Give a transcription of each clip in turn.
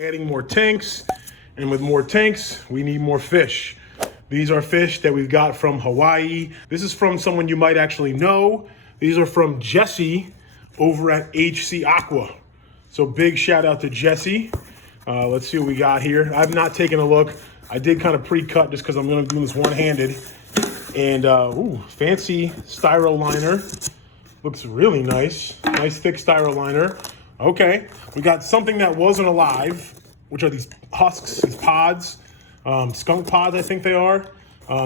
adding more tanks, and with more tanks, we need more fish. These are fish that we've got from Hawaii. This is from someone you might actually know. These are from Jesse over at HC Aqua. So big shout out to Jesse. Let's see what we got here. I've not taken a look. I did kind of pre-cut just because I'm gonna do this one-handed. And ooh, fancy styro liner. Looks really nice. Nice thick styro liner. Okay, we got something that wasn't alive, which are these husks, these pods. Skunk pods, I think they are.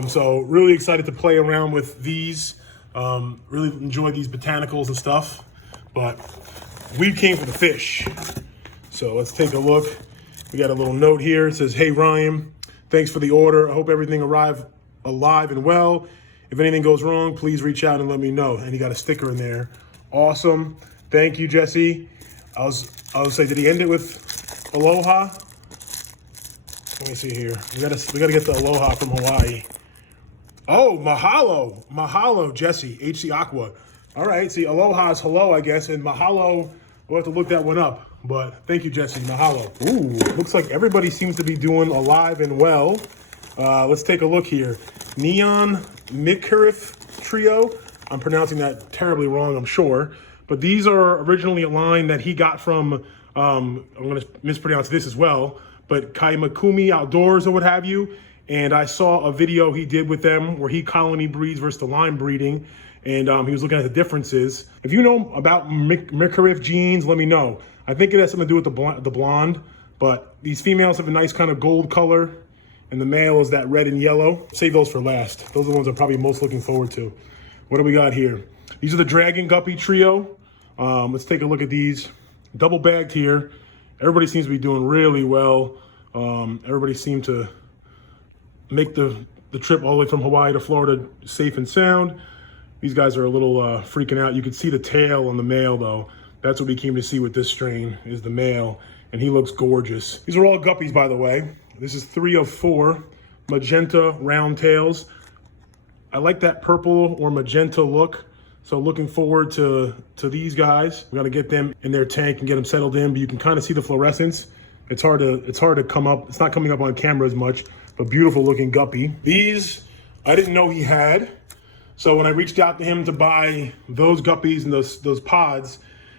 So really excited to play around with these. Really enjoy these botanicals and stuff. But we came for the fish. So let's take a look. We got a little note here. It says, "Hey Ryan, thanks for the order. I hope everything arrived alive and well. If anything goes wrong, please reach out and let me know." And he got a sticker in there. Awesome. Thank you, Jesse. I was say, did he end it with aloha? Let me see here. We gotta get the aloha from Hawaii. Oh, mahalo. Mahalo, Jesse, HC Aqua. All right, see, aloha is hello, I guess, and mahalo, we'll have to look that one up. But thank you, Jesse, mahalo. Ooh, looks like everybody seems to be doing alive and well. Let's take a look here. Neon Mikarif Trio. I'm pronouncing that terribly wrong, I'm sure. But these are originally a line that he got from, I'm gonna mispronounce this as well, but Kaimakumi Outdoors or what have you. And I saw a video he did with them where he colony breeds versus the line breeding. And he was looking at the differences. If you know about Mikarif genes, let me know. I think it has something to do with the blonde, but these females have a nice kind of gold color and the male is that red and yellow. Save those for last. Those are the ones I'm probably most looking forward to. What do we got here? These are the Dragon Guppy Trio. Let's take a look at these. Double bagged here. Everybody seems to be doing really well. Everybody seemed to make the trip all the way from Hawaii to Florida safe and sound. These guys are a little freaking out. You can see the tail on the male though. That's what we came to see with this strain is the male, and he looks gorgeous. These are all guppies, by the way. This is 3 of 4 magenta round tails. I like that purple or magenta look. So looking forward to these guys. We're gonna get them in their tank and get them settled in, but you can kind of see the fluorescence. It's hard to come up. It's not coming up on camera as much, but beautiful looking guppy. These, I didn't know he had. So when I reached out to him to buy those guppies and those pods,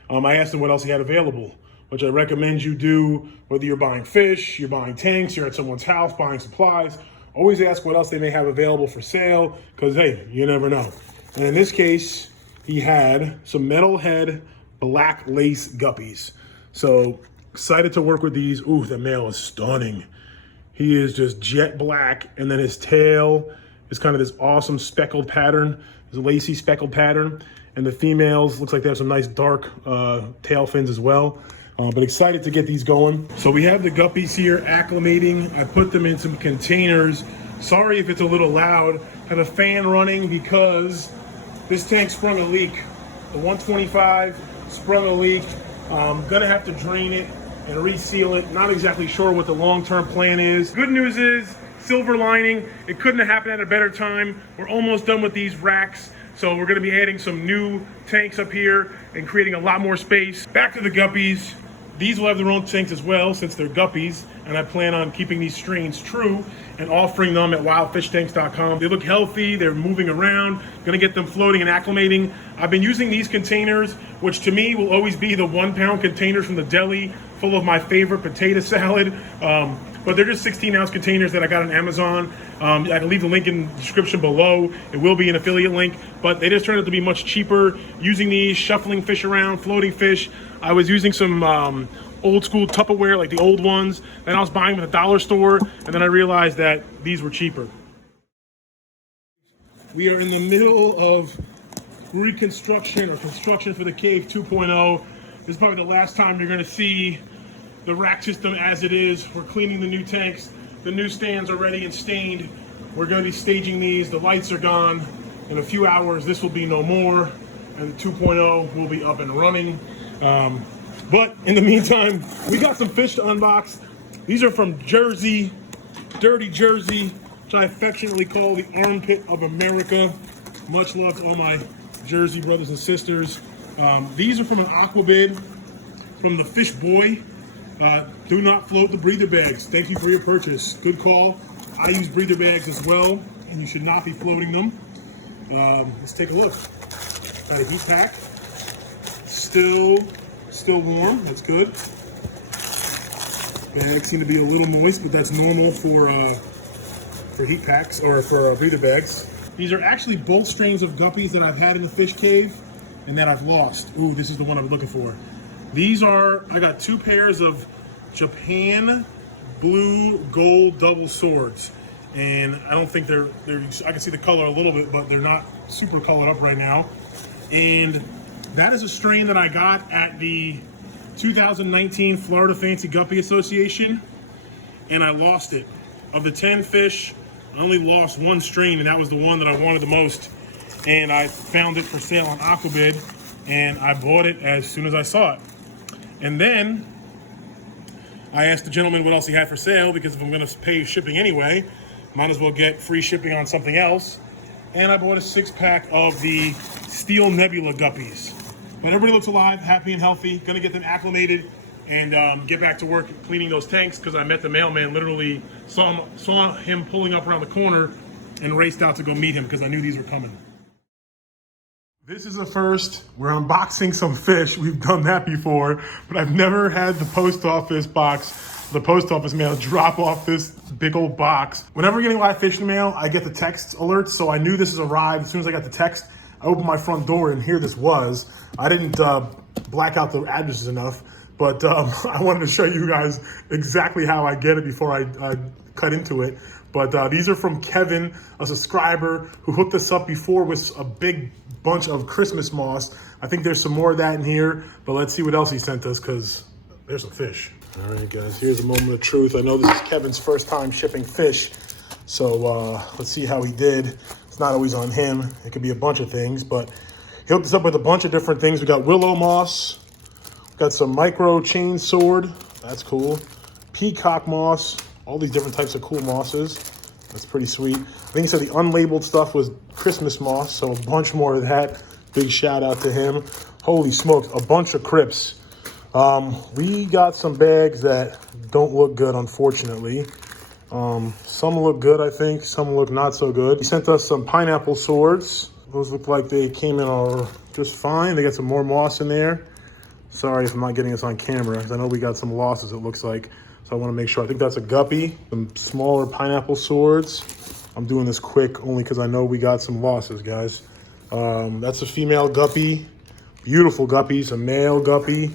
I asked him what else he had available, which I recommend you do, whether you're buying fish, you're buying tanks, you're at someone's house buying supplies. Always ask what else they may have available for sale, because hey, you never know. And in this case, he had some metalhead black lace guppies. So excited to work with these. Ooh, the male is stunning. He is just jet black, and then his tail is kind of this awesome speckled pattern, this lacy speckled pattern. And the females, looks like they have some nice dark tail fins as well. But excited to get these going. So we have the guppies here acclimating. I put them in some containers. Sorry if it's a little loud. I have a fan running because this tank sprung a leak. The 125 sprung a leak. Gonna have to drain it and reseal it. Not exactly sure what the long-term plan is. Good news is, silver lining, it couldn't have happened at a better time. We're almost done with these racks. So we're gonna be adding some new tanks up here and creating a lot more space. Back to the guppies. These will have their own tanks as well since they're guppies, and I plan on keeping these strains true and offering them at wildfishtanks.com. They look healthy, they're moving around, gonna get them floating and acclimating. I've been using these containers, which to me will always be the 1 pound containers from the deli, full of my favorite potato salad. But they're just 16-ounce containers that I got on Amazon. I can leave the link in the description below. It will be an affiliate link, but they just turned out to be much cheaper. Using these, shuffling fish around, floating fish. I was using some old school Tupperware, like the old ones. Then I was buying them at the dollar store, and then I realized that these were cheaper. We are in the middle of reconstruction or construction for the Cave 2.0. This is probably the last time you're gonna see the rack system as it is. We're cleaning the new tanks. The new stands are ready and stained. We're gonna be staging these. The lights are gone. In a few hours, this will be no more, and the 2.0 will be up and running. But in the meantime, we got some fish to unbox. These are from Jersey, Dirty Jersey, which I affectionately call the armpit of America. Much love to all my Jersey brothers and sisters. These are from an aqua bid from the Fish Boy. Do not float the breather bags. Thank you for your purchase. Good call. I use breather bags as well, and you should not be floating them. Let's take a look. Got a heat pack. Still warm. That's good. Bags seem to be a little moist, but that's normal for heat packs or for breather bags. These are actually both strains of guppies that I've had in the fish cave and that I've lost. Ooh, this is the one I'm looking for. These are, I got 2 pairs of Japan blue gold double swords. And I don't think they're, I can see the color a little bit, but they're not super colored up right now. And that is a strain that I got at the 2019 Florida Fancy Guppy Association, and I lost it. Of the 10 fish, I only lost 1 strain, and that was the one that I wanted the most. And I found it for sale on Aquabid, and I bought it as soon as I saw it. And then I asked the gentleman what else he had for sale, because if I'm gonna pay shipping anyway, might as well get free shipping on something else. And I bought a 6-pack of the Steel Nebula Guppies. But everybody looks alive, happy and healthy. Gonna get them acclimated and get back to work cleaning those tanks, because I met the mailman, literally saw him pulling up around the corner and raced out to go meet him because I knew these were coming. This is a first. We're unboxing some fish. We've done that before, but I've never had the post office mail drop off this big old box. Whenever we're getting live fish mail, I get the text alerts, so I knew this has arrived. As soon as I got the text, I opened my front door and here this was. I didn't black out the addresses enough, but I wanted to show you guys exactly how I get it before I cut into it. But these are from Kevin, a subscriber who hooked us up before with a big bunch of Christmas moss. I think there's some more of that in here, but let's see what else he sent us, because there's some fish. All right, guys, here's a moment of truth. I know this is Kevin's first time shipping fish, so let's see how he did. It's not always on him. It could be a bunch of things, but he hooked us up with a bunch of different things. We got willow moss, got some micro chain sword. That's cool. Peacock moss, all these different types of cool mosses. That's pretty sweet. I think he said the unlabeled stuff was Christmas moss, so a bunch more of that. Big shout out to him. Holy smokes, a bunch of crypts. We got some bags that don't look good, unfortunately. Some look good, I think. Some look not so good. He sent us some pineapple swords. Those look like they came in just fine. They got some more moss in there. Sorry if I'm not getting this on camera, because I know we got some losses, it looks like. So I want to make sure. I think that's a guppy. Some smaller pineapple swords. I'm doing this quick only because I know we got some losses, guys. That's a female guppy. Beautiful guppies. A male guppy.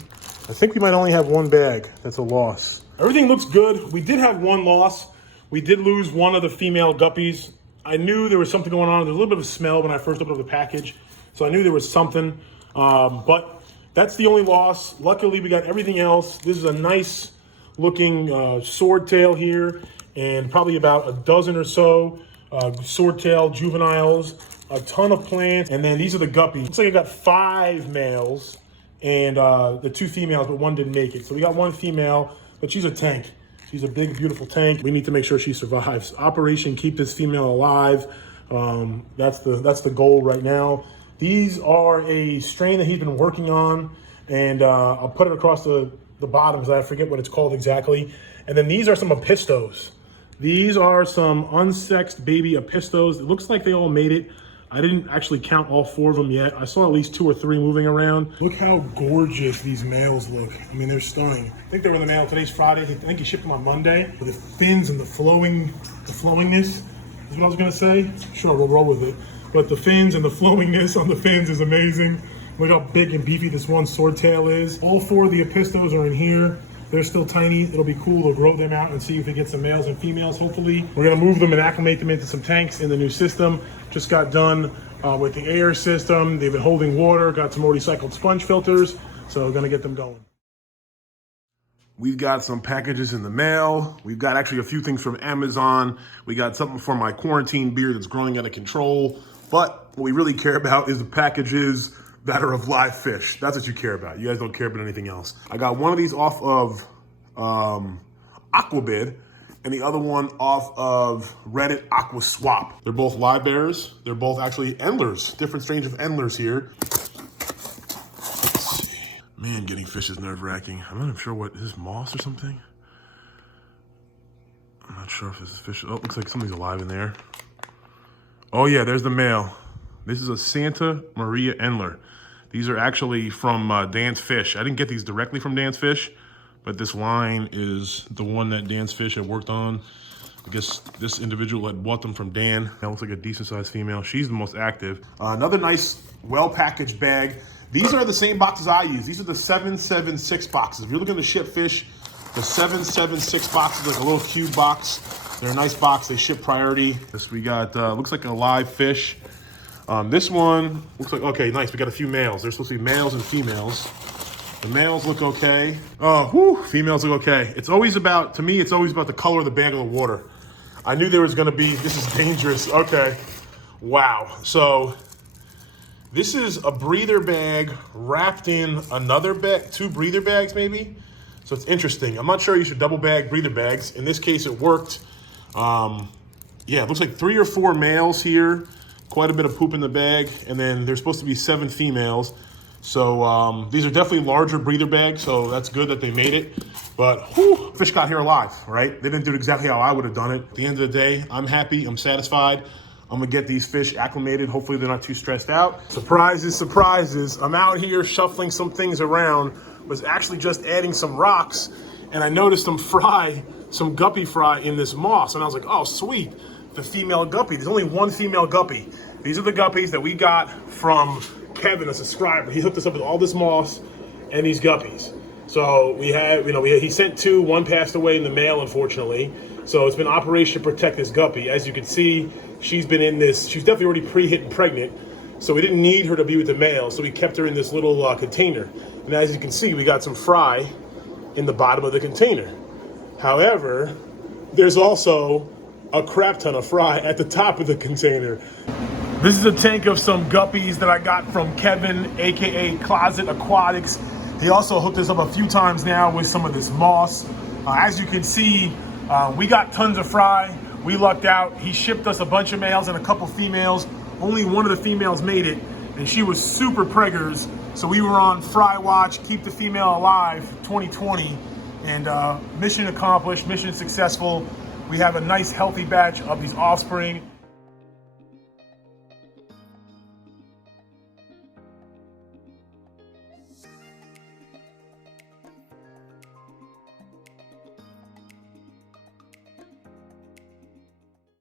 I think we might only have 1 bag. That's a loss. Everything looks good. We did have 1 loss. We did lose 1 of the female guppies. I knew there was something going on. There was a little bit of smell when I first opened up the package, so I knew there was something. But that's the only loss. Luckily, we got everything else. This is a nice looking sword tail here, and probably about a dozen or so sword tail juveniles, a ton of plants, and then these are the guppies. Looks like I got 5 males and the 2 females, but 1 didn't make it. So we got 1 female, but she's a tank. She's a big, beautiful tank. We need to make sure she survives. Operation Keep This Female Alive. That's the goal right now. These are a strain that he's been working on, and I'll put it across the bottom because I forget what it's called exactly. And then these are some apistos. These are some unsexed baby apistos. It looks like they all made it. I didn't actually count all 4 of them yet. I saw at least 2 or 3 moving around. Look how gorgeous these males look. I mean, they're stunning. I think they were in the mail. Today's Friday. I think he shipped them on Monday. The fins and the flowingness is what I was gonna say. Sure, we'll roll with it. But the fins and the flowingness on the fins is amazing. Look how big and beefy this one sword tail is. All 4 of the apistos are in here. They're still tiny. It'll be cool to grow them out and see if we get some males and females, hopefully. We're gonna move them and acclimate them into some tanks in the new system. Just got done with the air system. They've been holding water, got some already cycled sponge filters, so we're gonna get them going. We've got some packages in the mail. We've got actually a few things from Amazon. We got something for my quarantine beard that's growing out of control. But what we really care about is the packages that are of live fish. That's what you care about. You guys don't care about anything else. I got one of these off of Aquabid and the other one off of Reddit Aqua Swap. They're both live bears. They're both actually Endlers, different strains of Endlers here. Let's see. Man, getting fish is nerve-wracking. I'm not even sure what, is this moss or something? I'm not sure if this is fish. Oh, it looks like something's alive in there. Oh yeah, there's the male. This is a Santa Maria Endler. These are actually from Dan's Fish. I didn't get these directly from Dan's Fish, but this line is the one that Dan's Fish had worked on. I guess this individual had bought them from Dan. That looks like a decent sized female. She's the most active. Another nice, well-packaged bag. These are the same boxes I use. These are the 776 boxes. If you're looking to ship fish, the 776 boxes, like a little cube box. They're a nice box. They ship priority. This we got, looks like a live fish. This one looks like, okay, nice. We got a few males. There's supposed to be males and females. The males look okay. Oh, whew, females look okay. It's always about, to me, it's always about the color of the bag of the water. I knew there was gonna be, this is dangerous. Okay, wow. So this is a breather bag wrapped in another bag, 2 breather bags maybe. So it's interesting. I'm not sure you should double bag breather bags. In this case, it worked. Yeah, it looks like 3 or 4 males here. Quite a bit of poop in the bag. And then there's supposed to be 7 females. So these are definitely larger breather bags. So that's good that they made it. But whew, fish got here alive, right? They didn't do it exactly how I would have done it. At the end of the day, I'm happy, I'm satisfied. I'm gonna get these fish acclimated. Hopefully they're not too stressed out. Surprises, surprises. I'm out here shuffling some things around. Was actually just adding some rocks, and I noticed them fry, some guppy fry in this moss. And I was like, oh, sweet, the female guppy. There's only one female guppy. These are the guppies that we got from Kevin, a subscriber. He hooked us up with all this moss and these guppies. So we had, he sent 2, 1 passed away in the male, unfortunately. So it's been Operation Protect This Guppy. As you can see, she's been in this, she's definitely already pre-hit and pregnant. So we didn't need her to be with the male, so we kept her in this little container. And as you can see, we got some fry in the bottom of the container. However, there's also a crap ton of fry at the top of the container. This is a tank of some guppies that I got from Kevin, AKA Closet Aquatics. He also hooked us up a few times now with some of this moss. As you can see, we got tons of fry. We lucked out. He shipped us a bunch of males and a couple females. Only one of the females made it, and she was super preggers. So we were on Fry Watch, Keep the Female Alive 2020, and mission accomplished, mission successful. We have a nice healthy batch of these offspring.